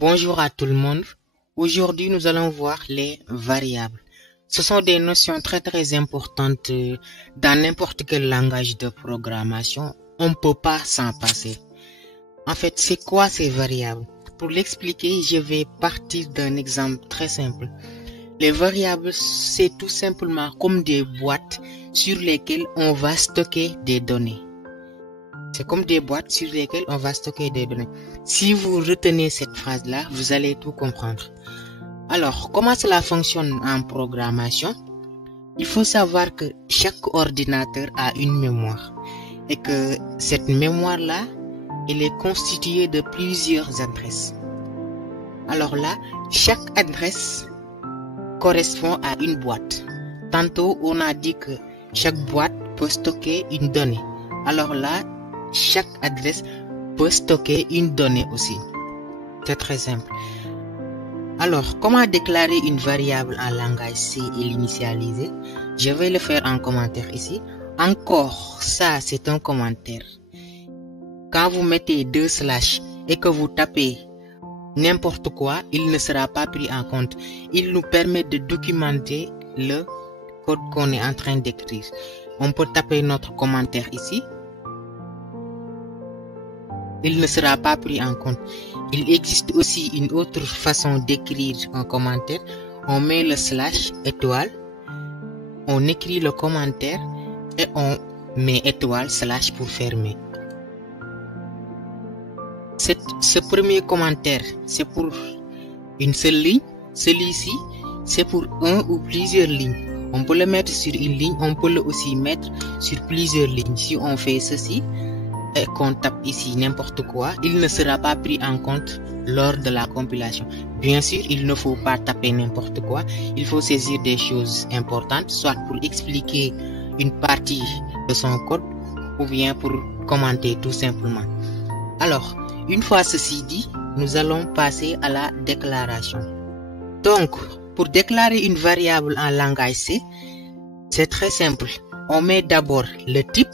Bonjour à tout le monde. Aujourd'hui, nous allons voir les variables. Ce sont des notions très importantes dans n'importe quel langage de programmation. On ne peut pas s'en passer. En fait, c'est quoi ces variables? Pour l'expliquer, je vais partir d'un exemple très simple. Les variables, c'est tout simplement comme des boîtes sur lesquelles on va stocker des données. C'est comme des boîtes sur lesquelles on va stocker des données. Si vous retenez cette phrase-là, vous allez tout comprendre. Alors, comment cela fonctionne en programmation? Il faut savoir que chaque ordinateur a une mémoire et que cette mémoire-là, elle est constituée de plusieurs adresses. Alors là, chaque adresse correspond à une boîte. Tantôt, on a dit que chaque boîte peut stocker une donnée. Alors là, chaque adresse peut stocker une donnée aussi. C'est très simple. Alors, comment déclarer une variable en langage C et l'initialiser? Je vais le faire en commentaire ici. Encore, ça c'est un commentaire. Quand vous mettez 2 slash et que vous tapez n'importe quoi, il ne sera pas pris en compte. Il nous permet de documenter le code qu'on est en train d'écrire. On peut taper notre commentaire ici. Il ne sera pas pris en compte. Il existe aussi une autre façon d'écrire un commentaire. On met le slash étoile, on écrit le commentaire et on met étoile slash pour fermer. Ce premier commentaire, c'est pour une seule ligne. Celui-ci, c'est pour un ou plusieurs lignes. On peut le mettre sur une ligne, on peut le aussi mettre sur plusieurs lignes. Si on fait ceci, et qu'on tape ici n'importe quoi, il ne sera pas pris en compte lors de la compilation. Bien sûr, il ne faut pas taper n'importe quoi. Il faut saisir des choses importantes, soit pour expliquer une partie de son code, ou bien pour commenter tout simplement. Alors, une fois ceci dit, nous allons passer à la déclaration. Donc, pour déclarer une variable en langage C, c'est très simple. On met d'abord le type.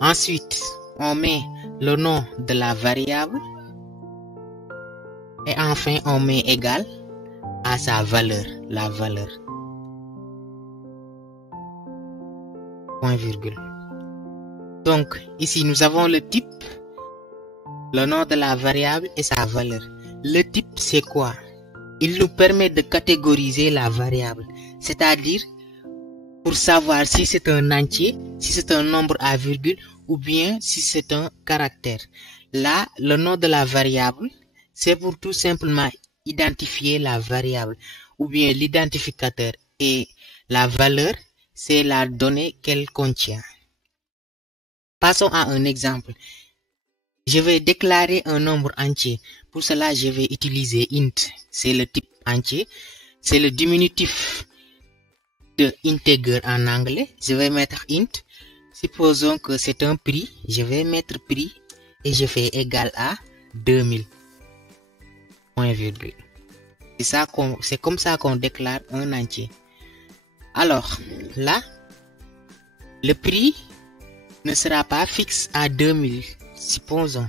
Ensuite, on met le nom de la variable et enfin on met égal à sa valeur, la valeur. Point virgule. Donc ici nous avons le type, le nom de la variable et sa valeur. Le type c'est quoi? Il nous permet de catégoriser la variable, c'est-à-dire pour savoir si c'est un entier, si c'est un nombre à virgule ou bien si c'est un caractère. Là, le nom de la variable, c'est pour tout simplement identifier la variable ou bien l'identificateur, et la valeur, c'est la donnée qu'elle contient. Passons à un exemple. Je vais déclarer un nombre entier. Pour cela, je vais utiliser int. C'est le type entier. C'est le diminutif de integer en anglais. Je vais mettre int. Supposons que c'est un prix. Je vais mettre prix et je fais égal à 2000. Point virgule. C'est comme ça qu'on déclare un entier. Alors, là, le prix ne sera pas fixe à 2000. Supposons.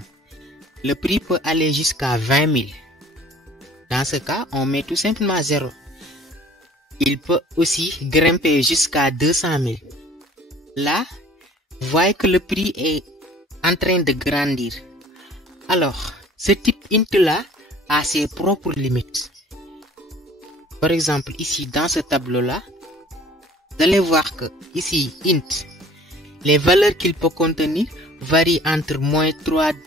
Le prix peut aller jusqu'à 20 000. Dans ce cas, on met tout simplement 0. Il peut aussi grimper jusqu'à 200 000. Là, vous voyez que le prix est en train de grandir. Alors, ce type int là a ses propres limites. Par exemple, ici, dans ce tableau-là, vous allez voir que ici, int, les valeurs qu'il peut contenir varient entre moins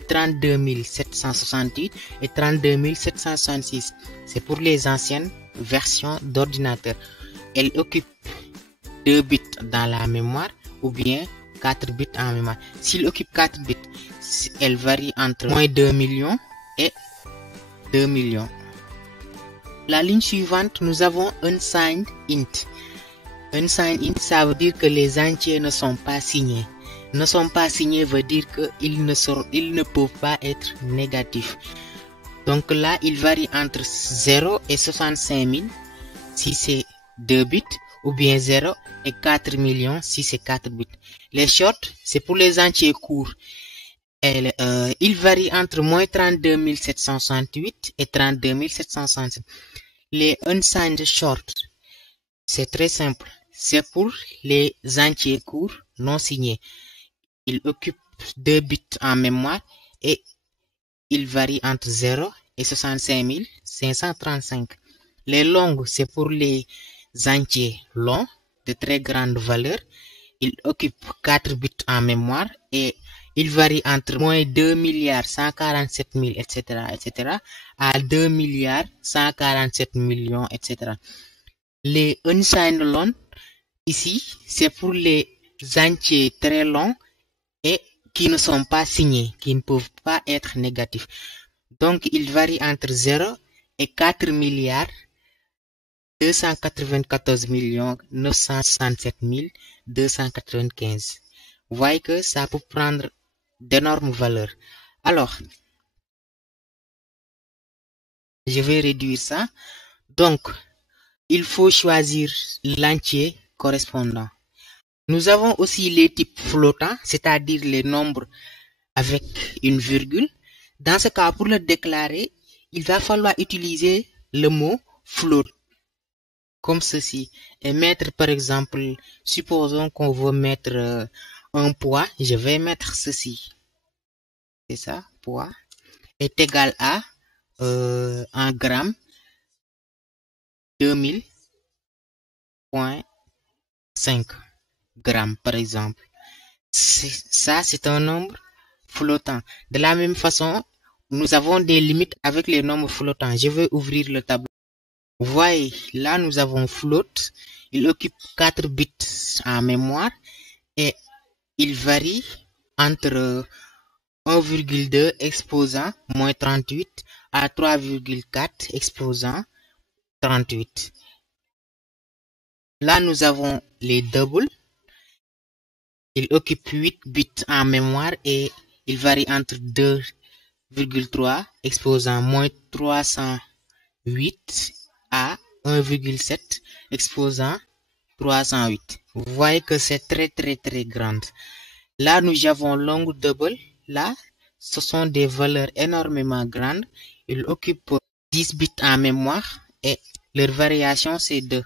32 768 et 32 766. C'est pour les anciennes versions d'ordinateur. Elle occupe 2 bits dans la mémoire ou bien 4 bits en mémoire. S'il occupe 4 bits, elle varie entre moins 2 millions et 2 millions. La ligne suivante, nous avons unsigned int. Unsigned int, ça veut dire que les entiers ne sont pas signés. Ne sont pas signés veut dire qu'ils ne peuvent pas être négatifs. Donc là, il varie entre 0 et 65 000 si c'est 2 bits, ou bien 0 et 4 millions si c'est 4 bits. Les shorts, c'est pour les entiers courts. il varie entre moins 32 768 et 32 767. Les unsigned short, c'est très simple. C'est pour les entiers courts non signés. Il occupe 2 bits en mémoire et il varie entre 0 et 65 535. Les longues, c'est pour les entiers longs de très grande valeur. Il occupe 4 bits en mémoire et il varie entre moins 2 milliards 147 000, etc., etc., à 2 milliards 147 millions, etc. Les unsigned long, ici, c'est pour les entiers très longs et qui ne sont pas signés, qui ne peuvent pas être négatifs. Donc, il varie entre 0 et 4 milliards 294 millions 967 295. Vous voyez que ça peut prendre d'énormes valeurs. Alors, je vais réduire ça. Donc, il faut choisir l'entier correspondant. Nous avons aussi les types flottants, c'est-à-dire les nombres avec une virgule. Dans ce cas, pour le déclarer, il va falloir utiliser le mot float, comme ceci. Et mettre, par exemple, supposons qu'on veut mettre un poids, je vais mettre ceci. C'est ça, poids est égal à en grammes 2000,5 grammes, par exemple. Ça, c'est un nombre flottant. De la même façon, nous avons des limites avec les nombres flottants. Je vais ouvrir le tableau. Vous voyez, là, nous avons float. Il occupe 4 bits en mémoire et il varie entre 1,2 exposant moins 38 à 3,4 exposant 38. Là, nous avons les doubles. Il occupe 8 bits en mémoire et il varie entre 2,3 exposant moins 308 à 1,7 exposant 308. Vous voyez que c'est très grande. Là, nous avons long double. Là, ce sont des valeurs énormément grandes. Ils occupent 10 bits en mémoire et leur variation, c'est de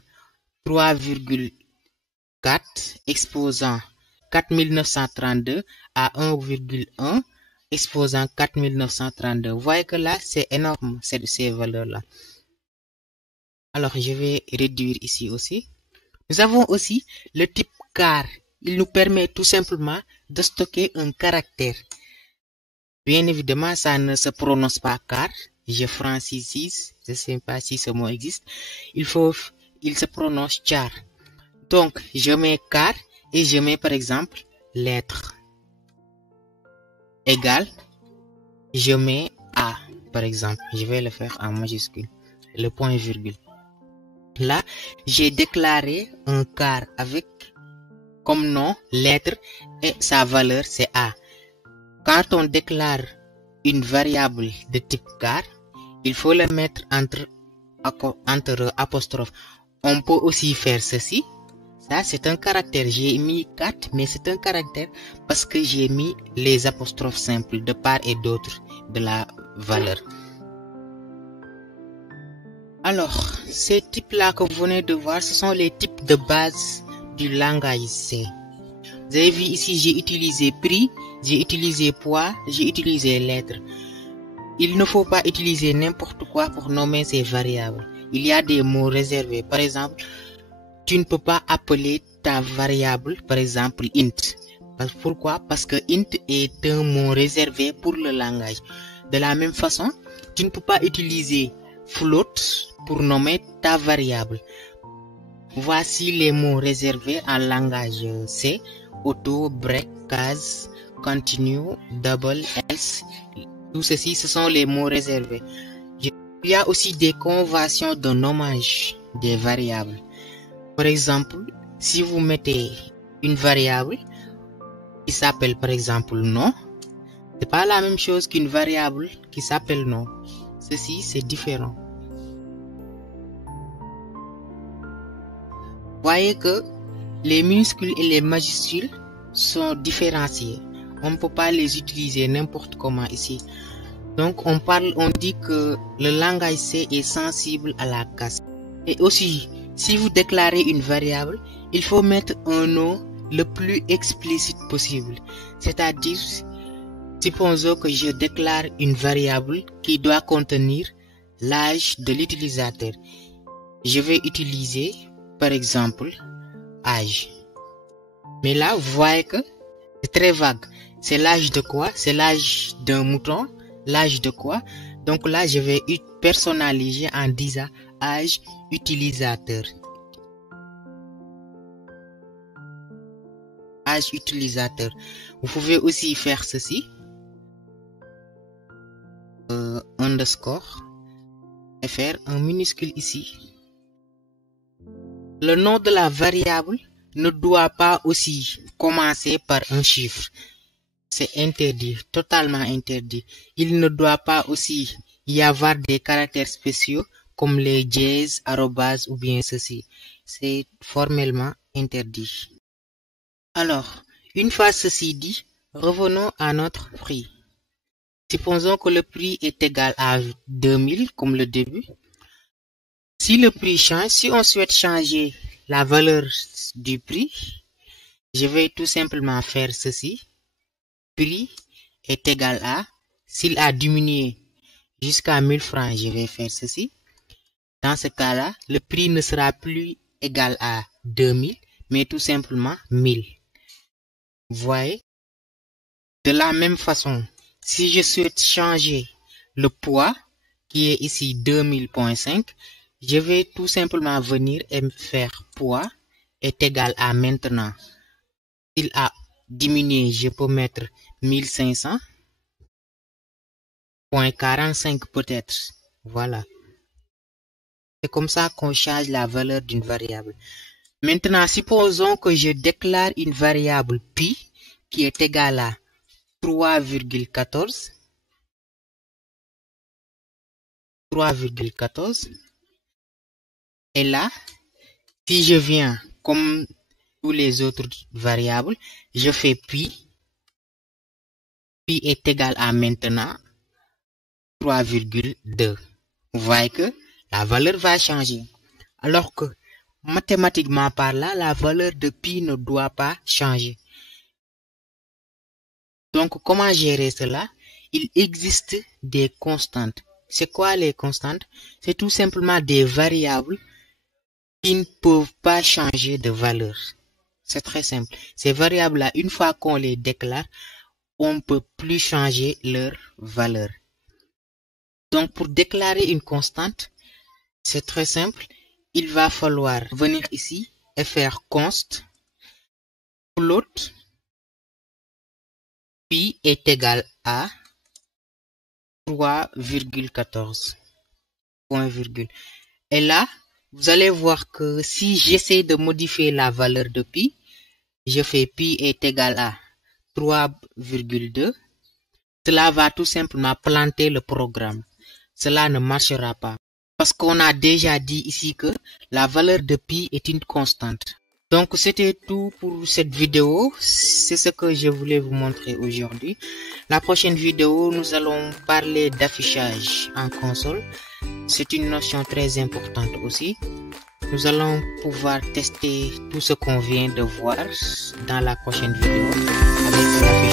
3,4 exposant 4932 à 1,1 exposant 4932. Vous voyez que là, c'est énorme, ces valeurs-là. Alors, je vais réduire ici aussi. Nous avons aussi le type char. Il nous permet tout simplement de stocker un caractère. Bien évidemment, ça ne se prononce pas char. Je francise, je ne sais pas si ce mot existe. Il se prononce char. Donc, je mets char et je mets par exemple lettre égale. Je mets A, par exemple. Je vais le faire en majuscule. Le point virgule. Là, j'ai déclaré un char avec comme nom, lettre et sa valeur c'est A. Quand on déclare une variable de type char, il faut le mettre entre apostrophes. On peut aussi faire ceci. Ça, c'est un caractère. J'ai mis 4, mais c'est un caractère parce que j'ai mis les apostrophes simples de part et d'autre de la valeur. Alors, ces types-là que vous venez de voir, ce sont les types de base du langage C. Vous avez vu ici, j'ai utilisé prix, j'ai utilisé poids, j'ai utilisé lettre. Il ne faut pas utiliser n'importe quoi pour nommer ces variables. Il y a des mots réservés. Par exemple, tu ne peux pas appeler ta variable, par exemple, int. Pourquoi? Parce que int est un mot réservé pour le langage. De la même façon, tu ne peux pas utiliser float pour nommer ta variable. Voici les mots réservés en langage C. Auto, break, case, continue, double, else. Tout ceci, ce sont les mots réservés. Il y a aussi des conventions de nommage des variables. Par exemple, si vous mettez une variable qui s'appelle par exemple nom, c'est pas la même chose qu'une variable qui s'appelle nom. Ceci, c'est différent. Voyez que les minuscules et les majuscules sont différenciés. on ne peut pas les utiliser n'importe comment ici. Donc on dit que le langage C est sensible à la casse. Et aussi, si vous déclarez une variable, il faut mettre un nom le plus explicite possible. C'est-à-dire, supposons que je déclare une variable qui doit contenir l'âge de l'utilisateur. Je vais utiliser, par exemple, âge. Mais là, vous voyez que c'est très vague. C'est l'âge de quoi? C'est l'âge d'un mouton. L'âge de quoi? Donc là, je vais personnaliser en disant âge utilisateur. Âge utilisateur. Vous pouvez aussi faire ceci. Underscore. Et faire un minuscule ici. Le nom de la variable ne doit pas aussi commencer par un chiffre. C'est interdit, totalement interdit. Il ne doit pas aussi y avoir des caractères spéciaux comme les dièses, arrobas ou bien ceci. C'est formellement interdit. Alors, une fois ceci dit, revenons à notre prix. Supposons que le prix est égal à 2000 comme le début. Si le prix change, si on souhaite changer la valeur du prix, je vais tout simplement faire ceci. Prix est égal à, s'il a diminué jusqu'à 1000 francs, je vais faire ceci. Dans ce cas-là, le prix ne sera plus égal à 2000, mais tout simplement 1000. Vous voyez? De la même façon, si je souhaite changer le poids, qui est ici 2000.5, je vais tout simplement venir et faire poids est égal à maintenant. S'il a diminué, je peux mettre 1500.45 peut-être. Voilà. C'est comme ça qu'on change la valeur d'une variable. Maintenant, supposons que je déclare une variable pi qui est égale à 3,14. 3,14. Et là, si je viens comme tous les autres variables, je fais pi. Pi est égal à maintenant 3,2. Vous voyez que la valeur va changer. Alors que mathématiquement par là, la valeur de pi ne doit pas changer. Donc, comment gérer cela? Il existe des constantes. C'est quoi les constantes? C'est tout simplement des variables qui ne peuvent pas changer de valeur. C'est très simple. Ces variables-là, une fois qu'on les déclare, on ne peut plus changer leur valeur. Donc, pour déclarer une constante, c'est très simple. Il va falloir venir ici et faire const float pi est égal à 3,14. Point virgule. Et là, vous allez voir que si j'essaie de modifier la valeur de pi, je fais pi est égal à 3,2. Cela va tout simplement planter le programme. Cela ne marchera pas. Parce qu'on a déjà dit ici que la valeur de pi est une constante. Donc c'était tout pour cette vidéo. C'est ce que je voulais vous montrer aujourd'hui. La prochaine vidéo, nous allons parler d'affichage en console. C'est une notion très importante aussi. Nous allons pouvoir tester tout ce qu'on vient de voir dans la prochaine vidéo avec